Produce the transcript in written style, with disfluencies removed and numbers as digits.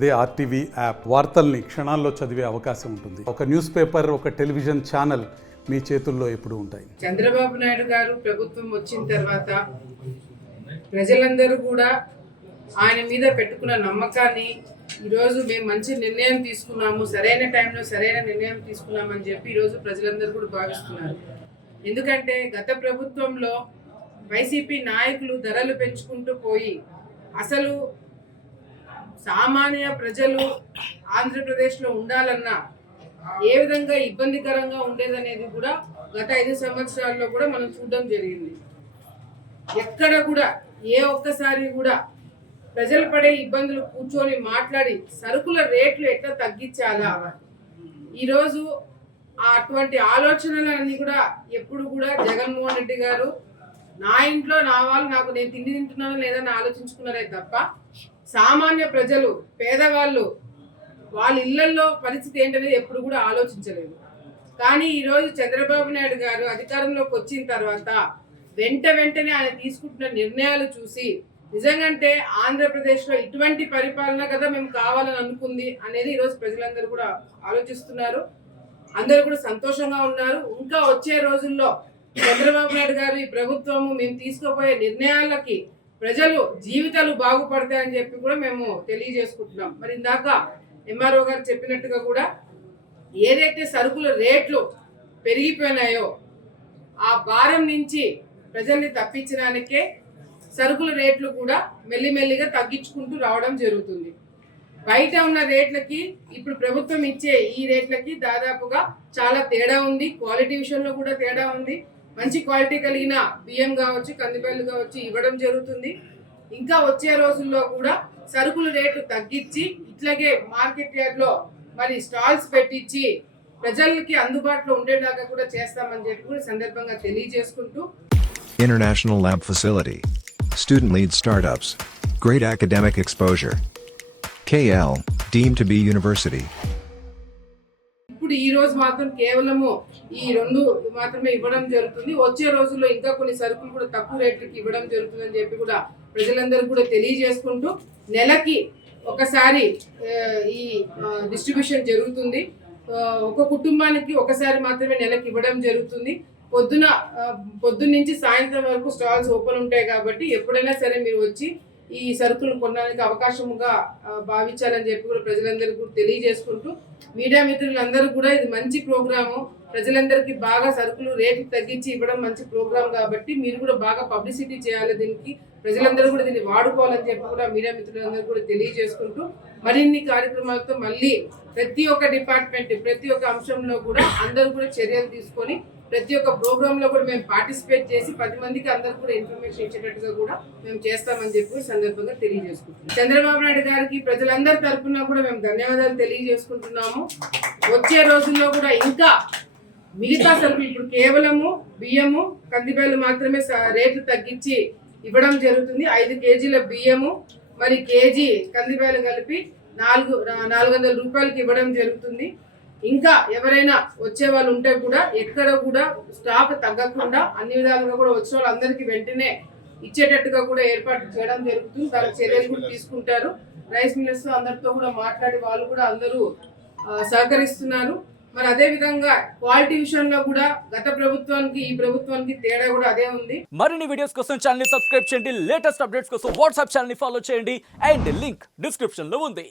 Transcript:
అదే RTV app వార్తల్ని క్షణాల్లో చదివే అవకాశం ఉంటుంది. ఒక న్యూస్ పేపర్, ఒక టెలివిజన్ ఛానల్ మీ చేతుల్లో ఎప్పుడూ ఉంటాయి. చంద్రబాబు నాయుడు గారు ప్రభుత్వం వచ్చిన తర్వాత ప్రజలందరూ కూడా ఆయన మీద పెట్టుకున్న నమ్మకాన్ని ఈరోజు మేము మంచి నిర్ణయం తీసుకున్నాము, సరైన టైంలో సరైన నిర్ణయం తీసుకున్నామని చెప్పి ఈరోజు ప్రజలందరూ కూడా భావిస్తున్నారు. ఎందుకంటే గత ప్రభుత్వంలో వైసీపీ నాయకులు ధరలు పెంచుకుంటూ పోయి అసలు సామాన్య ప్రజలు ఆంధ్రప్రదేశ్లో ఉండాలన్నా ఏ విధంగా ఇబ్బందికరంగా ఉండేదనేది కూడా గత 5 సంవత్సరాల్లో కూడా మనం చూడడం జరిగింది. ఎక్కడ కూడా ఏ ఒక్కసారి కూడా ప్రజలు పడే ఇబ్బందులు కూర్చొని మాట్లాడి సరుకుల రేట్లు ఎట్లా తగ్గించాలా, ఈరోజు అటువంటి ఆలోచనలన్నీ కూడా ఎప్పుడు కూడా జగన్మోహన్ రెడ్డి గారు నా ఇంట్లో నా వాళ్ళు నాకు నేను తిండి తింటున్నానో లేదని ఆలోచించుకున్నారే తప్ప సామాన్య ప్రజలు పేదవాళ్ళు వాళ్ళ ఇళ్లలో పరిస్థితి ఏంటనేది ఎప్పుడు కూడా ఆలోచించలేదు. కానీ ఈరోజు చంద్రబాబు నాయుడు గారు అధికారంలోకి వచ్చిన తర్వాత వెంటనే ఆయన తీసుకుంటున్న నిర్ణయాలు చూసి నిజంగానే ఆంధ్రప్రదేశ్లో ఇటువంటి పరిపాలన కదా మేము కావాలని అనుకుంది అనేది ఈరోజు ప్రజలందరూ కూడా ఆలోచిస్తున్నారు. అందరూ కూడా సంతోషంగా ఉన్నారు. ఇంకా వచ్చే రోజుల్లో చంద్రబాబు నాయుడు గారు ఈ ప్రభుత్వము మేము తీసుకోబోయే నిర్ణయాలకి ప్రజలు జీవితాలు బాగుపడతాయని చెప్పి కూడా మేము తెలియజేసుకుంటున్నాం. మరి ఇందాక ఎంఆర్ఓ గారు చెప్పినట్టుగా కూడా ఏదైతే సరుకుల రేట్లు పెరిగిపోయినాయో ఆ భారం నుంచి ప్రజల్ని తప్పించడానికే సరుకుల రేట్లు కూడా మెల్లిమెల్లిగా తగ్గించుకుంటూ రావడం జరుగుతుంది. బయట ఉన్న రేట్లకి ఇప్పుడు ప్రభుత్వం ఇచ్చే ఈ రేట్లకి దాదాపుగా చాలా తేడా ఉంది. క్వాలిటీ విషయంలో కూడా తేడా ఉంది. మంచి క్వాలిటీ కలిగిన బియ్యం కావచ్చు, కందిపల్లి కావచ్చు ఇవ్వడం జరుగుతుంది. ఇంకా వచ్చే రోజుల్లో కూడా సరుకుల రేట్లు తగ్గించి ఇట్లాగే మార్కెట్ యార్డ్లో మరి స్టాల్స్ పెట్టించి ప్రజలకి అందుబాటులో ఉండేలాగా కూడా చేస్తామని చెప్పి కూడా సందర్భంగా తెలియజేసుకుంటూ International Lab Facility, Student Lead Startups, Great Academic Exposure, KL, deemed to be University. ఇప్పుడు ఈ రోజు మాత్రం కేవలము ఈ 2 మాత్రమే ఇవ్వడం జరుగుతుంది. వచ్చే రోజుల్లో ఇంకా కొన్ని సరుకులు కూడా తక్కువ రేట్లకి ఇవ్వడం జరుగుతుందని చెప్పి కూడా ప్రజలందరూ కూడా తెలియజేసుకుంటూ నెలకి ఒకసారి ఈ డిస్ట్రిబ్యూషన్ జరుగుతుంది. ఒక కుటుంబానికి ఒకసారి మాత్రమే నెలకి ఇవ్వడం జరుగుతుంది. పొద్దున్న నుంచి సాయంత్రం వరకు స్టాల్స్ ఓపెన్ ఉంటాయి కాబట్టి ఎప్పుడైనా సరే మీరు వచ్చి ఈ సరుకులు కొనడానికి అవకాశముగా భావించాలని చెప్పి కూడా ప్రజలందరికీ కూడా తెలియజేసుకుంటూ మీడియా మిత్రులందరూ కూడా ఇది మంచి ప్రోగ్రాము, ప్రజలందరికీ బాగా సరుకులు రేటు తగ్గించి ఇవ్వడం మంచి ప్రోగ్రాం కాబట్టి మీరు కూడా బాగా పబ్లిసిటీ చేయాలి, దీనికి ప్రజలందరూ కూడా దీన్ని వాడుకోవాలని చెప్పి కూడా మీడియా మిత్రులందరూ కూడా తెలియజేసుకుంటూ మరిన్ని కార్యక్రమాలతో మళ్ళీ ప్రతి ఒక్క డిపార్ట్మెంట్ ప్రతి ఒక్క అంశంలో కూడా అందరూ కూడా చర్యలు తీసుకొని ప్రతి ఒక్క ప్రోగ్రామ్ లో కూడా మేము పార్టిసిపేట్ చేసి 10 మందికి అందరూ కూడా ఇన్ఫర్మేషన్ ఇచ్చేటట్టుగా కూడా మేము చేస్తామని చెప్పి సందర్భంగా తెలియజేసుకుంటున్నాం. చంద్రబాబు నాయుడు గారికి ప్రజలందరి తరఫున కూడా మేము ధన్యవాదాలు తెలియజేసుకుంటున్నాము. వచ్చే రోజుల్లో కూడా ఇంకా మిగతా సరుకులు ఇప్పుడు కేవలము బియ్యము కందిపల్లి మాత్రమే రేట్లు తగ్గించి ఇవ్వడం జరుగుతుంది. 5 కేజీల బియ్యము మరి కేజీ కందిపల్లి కలిపి 400 రూపాయలకి ఇవ్వడం జరుగుతుంది. ఇంకా ఎవరైనా వచ్చే వాళ్ళు ఉంటే కూడా ఎక్కడ కూడా స్టాక్ తగ్గకుండా అన్ని విధాలుగా కూడా వచ్చే వాళ్ళందరికీ వెంటనే ఇచ్చేటట్టుగా కూడా ఏర్పాటు చేయడం జరుగుతుంది. దానికి చర్యలు కూడా తీసుకుంటారు. రైస్ మిల్లర్స్ అందరితో కూడా మాట్లాడి వాళ్ళు కూడా అందరూ సహకరిస్తున్నారు. మరి అదే విధంగా క్వాలిటీ విషయంలో కూడా గత ప్రభుత్వానికి ఈ ప్రభుత్వానికి తేడా కూడా అదే ఉంది. మరిన్ని వీడియోస్ కోసం ఛానల్ ని సబ్స్క్రైబ్ చేయండి. లేటెస్ట్ అప్డేట్స్ కోసం వాట్సాప్ ఛానల్ ని ఫాలో చేయండి. అండ్ లింక్ డిస్క్రిప్షన్ లో ఉంది.